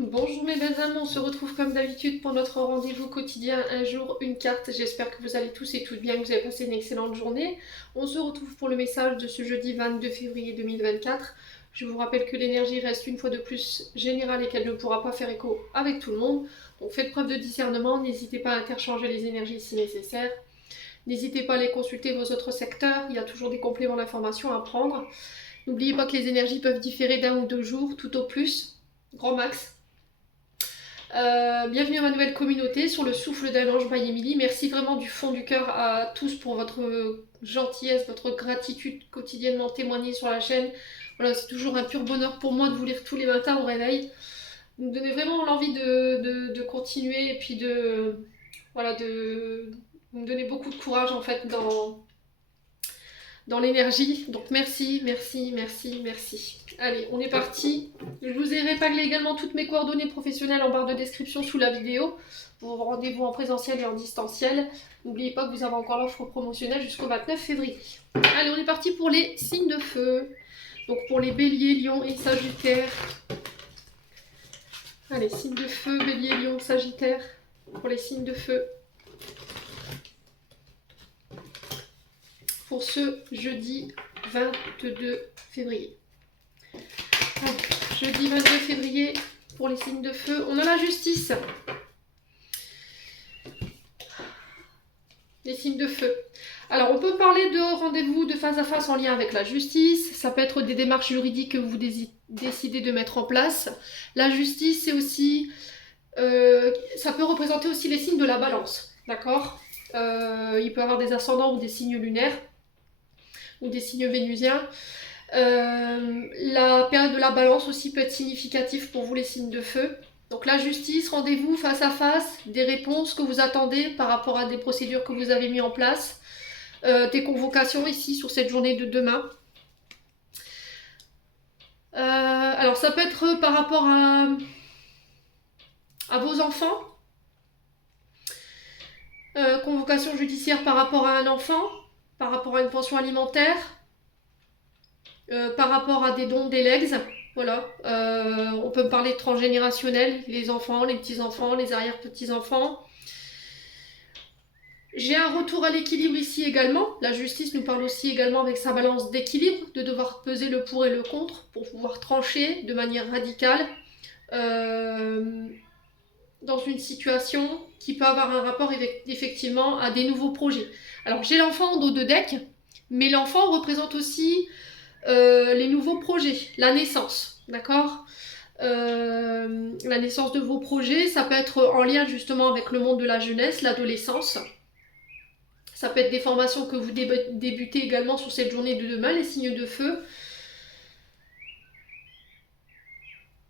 Bonjour mes belles âmes, on se retrouve comme d'habitude pour notre rendez-vous quotidien, un jour, une carte. J'espère que vous allez tous et toutes bien, que vous avez passé une excellente journée. On se retrouve pour le message de ce jeudi 22 février 2024. Je vous rappelle que l'énergie reste une fois de plus générale et qu'elle ne pourra pas faire écho avec tout le monde. Donc faites preuve de discernement, n'hésitez pas à interchanger les énergies si nécessaire. N'hésitez pas à aller consulter vos autres secteurs, il y a toujours des compléments d'information à prendre. N'oubliez pas que les énergies peuvent différer d'un ou deux jours, tout au plus, grand max. Bienvenue à ma nouvelle communauté sur le souffle d'un ange by Emily. Merci vraiment du fond du cœur à tous pour votre gentillesse, votre gratitude quotidiennement témoignée sur la chaîne. Voilà, c'est toujours un pur bonheur pour moi de vous lire tous les matins au réveil. Vous me donnez vraiment l'envie de continuer et puis de vous me donner beaucoup de courage en fait dans l'énergie. Donc merci, merci, merci, merci. Allez, on est parti. Je vous ai réparé également toutes mes coordonnées professionnelles en barre de description sous la vidéo. Pour vos rendez-vous en présentiel et en distanciel. N'oubliez pas que vous avez encore l'offre promotionnelle jusqu'au 29 février. Allez, on est parti pour les signes de feu. Donc pour les béliers, lions et sagittaires. Allez, signes de feu, bélier, lion, sagittaire. Pour les signes de feu. Pour ce jeudi 22 février. Allez, jeudi 22 février, pour les signes de feu, on a la justice. Les signes de feu. Alors, on peut parler de rendez-vous de face à face en lien avec la justice. Ça peut être des démarches juridiques que vous décidez de mettre en place. La justice, c'est aussi... ça peut représenter aussi les signes de la balance. D'accord ? Il peut y avoir des ascendants ou des signes lunaires ou des signes vénusiens. La période de la balance aussi peut être significative pour vous les signes de feu. Donc la justice, rendez-vous face à face, des réponses que vous attendez par rapport à des procédures que vous avez mis en place, des convocations ici sur cette journée de demain. Alors ça peut être par rapport à vos enfants, convocation judiciaire par rapport à un enfant, par rapport à une pension alimentaire, par rapport à des dons, des legs, voilà. On peut parler de transgénérationnel, les enfants, les petits-enfants, les arrière-petits-enfants. J'ai un retour à l'équilibre ici également. La justice nous parle aussi également avec sa balance d'équilibre, de devoir peser le pour et le contre pour pouvoir trancher de manière radicale dans une situation qui peut avoir un rapport effectivement à des nouveaux projets. Alors j'ai l'enfant en dos de deck, mais l'enfant représente aussi les nouveaux projets, la naissance, d'accord ? La naissance de vos projets, ça peut être en lien justement avec le monde de la jeunesse, l'adolescence. Ça peut être des formations que vous débutez également sur cette journée de demain, les signes de feu.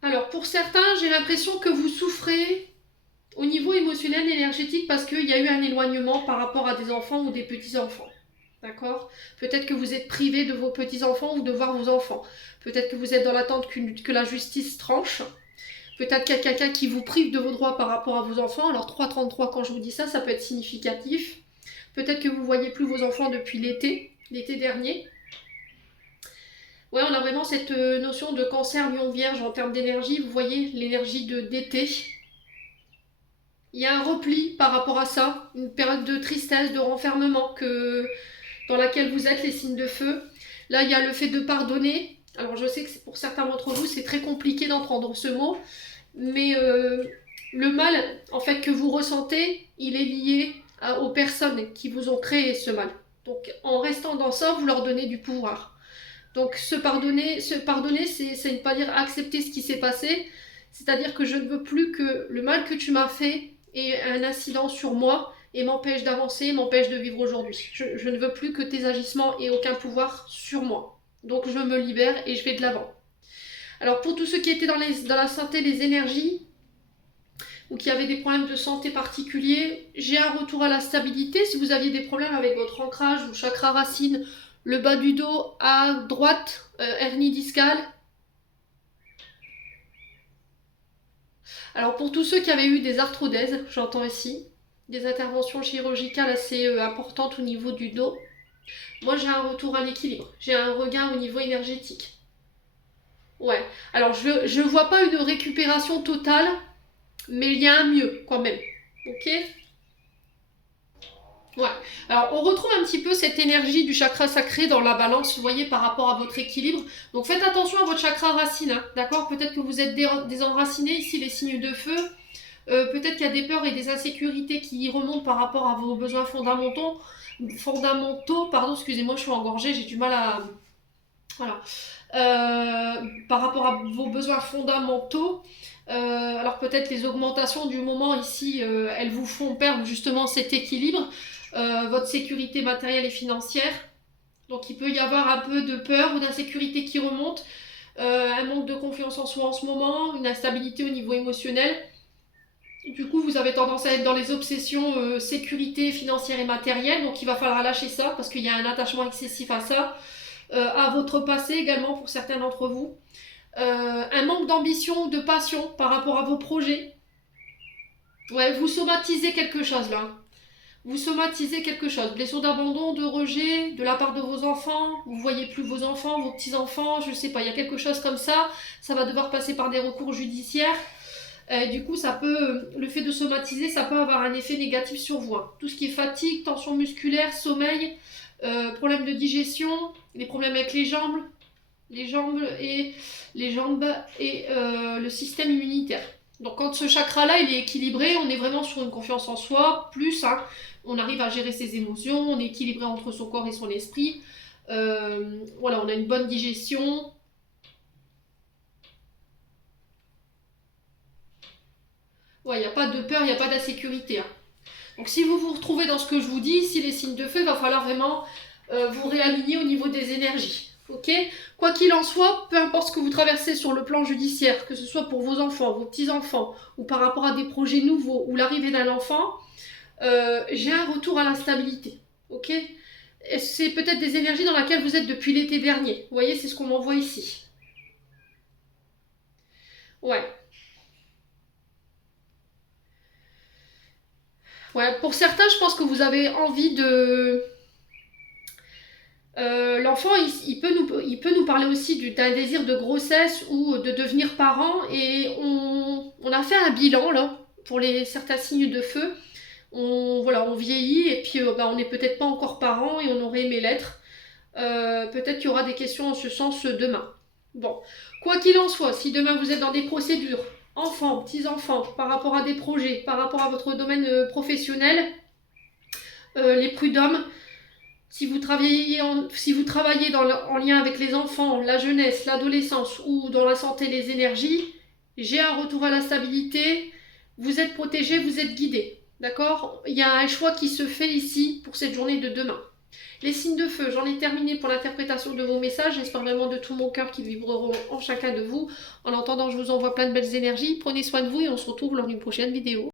Alors pour certains, j'ai l'impression que vous souffrez au niveau émotionnel et énergétique parce qu'il y a eu un éloignement par rapport à des enfants ou des petits-enfants. D'accord ? Peut-être que vous êtes privé de vos petits-enfants ou de voir vos enfants. Peut-être que vous êtes dans l'attente que la justice tranche. Peut-être qu'il y a quelqu'un qui vous prive de vos droits par rapport à vos enfants. Alors 3,33, quand je vous dis ça, ça peut être significatif. Peut-être que vous ne voyez plus vos enfants depuis l'été dernier. Ouais, on a vraiment cette notion de cancer lion vierge en termes d'énergie. Vous voyez l'énergie d'été. Il y a un repli par rapport à ça, une période de tristesse, de renfermement dans laquelle vous êtes, les signes de feu. Là, il y a le fait de pardonner. Alors, je sais que pour certains d'entre vous, c'est très compliqué d'entendre ce mot, mais le mal, en fait, que vous ressentez, il est lié aux personnes qui vous ont créé ce mal. Donc, en restant dans ça, vous leur donnez du pouvoir. Donc, se pardonner, c'est ne pas dire accepter ce qui s'est passé, c'est-à-dire que je ne veux plus que le mal que tu m'as fait ait un incident sur moi et m'empêche d'avancer, m'empêche de vivre aujourd'hui. Je ne veux plus que tes agissements aient aucun pouvoir sur moi. Donc je me libère et je vais de l'avant. Alors pour tous ceux qui étaient dans la santé, les énergies, ou qui avaient des problèmes de santé particuliers, j'ai un retour à la stabilité. Si vous aviez des problèmes avec votre ancrage ou chakra racine, le bas du dos à droite, hernie discale. Alors pour tous ceux qui avaient eu des arthrodèses, j'entends ici, des interventions chirurgicales assez importantes au niveau du dos, moi j'ai un retour à l'équilibre, j'ai un regain au niveau énergétique. Ouais. Alors, je vois pas une récupération totale, mais il y a un mieux quand même. Ok? Ouais. Alors, on retrouve un petit peu cette énergie du chakra sacré dans la balance, vous voyez, par rapport à votre équilibre. Donc, faites attention à votre chakra racine, hein, d'accord? Peut-être que vous êtes désenraciné, ici, les signes de feu. Peut-être qu'il y a des peurs et des insécurités qui remontent par rapport à vos besoins fondamentaux, pardon, excusez-moi, je suis engorgée, j'ai du mal à... Voilà. Par rapport à vos besoins fondamentaux, alors peut-être les augmentations du moment ici, elles vous font perdre justement cet équilibre, votre sécurité matérielle et financière. Donc il peut y avoir un peu de peur ou d'insécurité qui remonte, un manque de confiance en soi en ce moment, une instabilité au niveau émotionnel. Du coup, vous avez tendance à être dans les obsessions sécurité financière et matérielle, donc il va falloir lâcher ça parce qu'il y a un attachement excessif à ça, à votre passé également pour certains d'entre vous. Un manque d'ambition ou de passion par rapport à vos projets. Ouais, vous somatisez quelque chose là. Vous somatisez quelque chose. Blessure d'abandon, de rejet, de la part de vos enfants. Vous voyez plus vos enfants, vos petits-enfants, je sais pas, il y a quelque chose comme ça. Ça va devoir passer par des recours judiciaires. Du coup, le fait de somatiser, ça peut avoir un effet négatif sur vous, hein. Tout ce qui est fatigue, tension musculaire, sommeil, problèmes de digestion, les problèmes avec les jambes et le système immunitaire. Donc quand ce chakra-là il est équilibré, on est vraiment sur une confiance en soi, plus hein, on arrive à gérer ses émotions, on est équilibré entre son corps et son esprit. Voilà, on a une bonne digestion. Ouais, il n'y a pas de peur, il n'y a pas d'insécurité, hein. Donc si vous vous retrouvez dans ce que je vous dis, si les signes de feu, il va falloir vraiment vous réaligner au niveau des énergies. Ok? Quoi qu'il en soit, peu importe ce que vous traversez sur le plan judiciaire, que ce soit pour vos enfants, vos petits-enfants, ou par rapport à des projets nouveaux, ou l'arrivée d'un enfant, j'ai un retour à la stabilité. Ok? Et c'est peut-être des énergies dans lesquelles vous êtes depuis l'été dernier. Vous voyez, c'est ce qu'on m'envoie ici. Ouais. Ouais, pour certains, je pense que vous avez envie de... L'enfant, il peut nous parler aussi d'un désir de grossesse ou de devenir parent. Et on a fait un bilan, là, pour certains signes de feu. On vieillit et puis on n'est peut-être pas encore parent et on aurait aimé l'être. Peut-être qu'il y aura des questions en ce sens demain. Bon, quoi qu'il en soit, si demain vous êtes dans des procédures, enfants, petits-enfants, par rapport à des projets, par rapport à votre domaine professionnel, les prud'hommes, si vous travaillez en lien avec les enfants, la jeunesse, l'adolescence ou dans la santé, les énergies, j'ai un retour à la stabilité, vous êtes protégé, vous êtes guidé. D'accord? Il y a un choix qui se fait ici pour cette journée de demain. Les signes de feu, j'en ai terminé pour l'interprétation de vos messages. J'espère vraiment de tout mon cœur qu'ils vibreront en chacun de vous. En attendant, je vous envoie plein de belles énergies. Prenez soin de vous et on se retrouve lors d'une prochaine vidéo.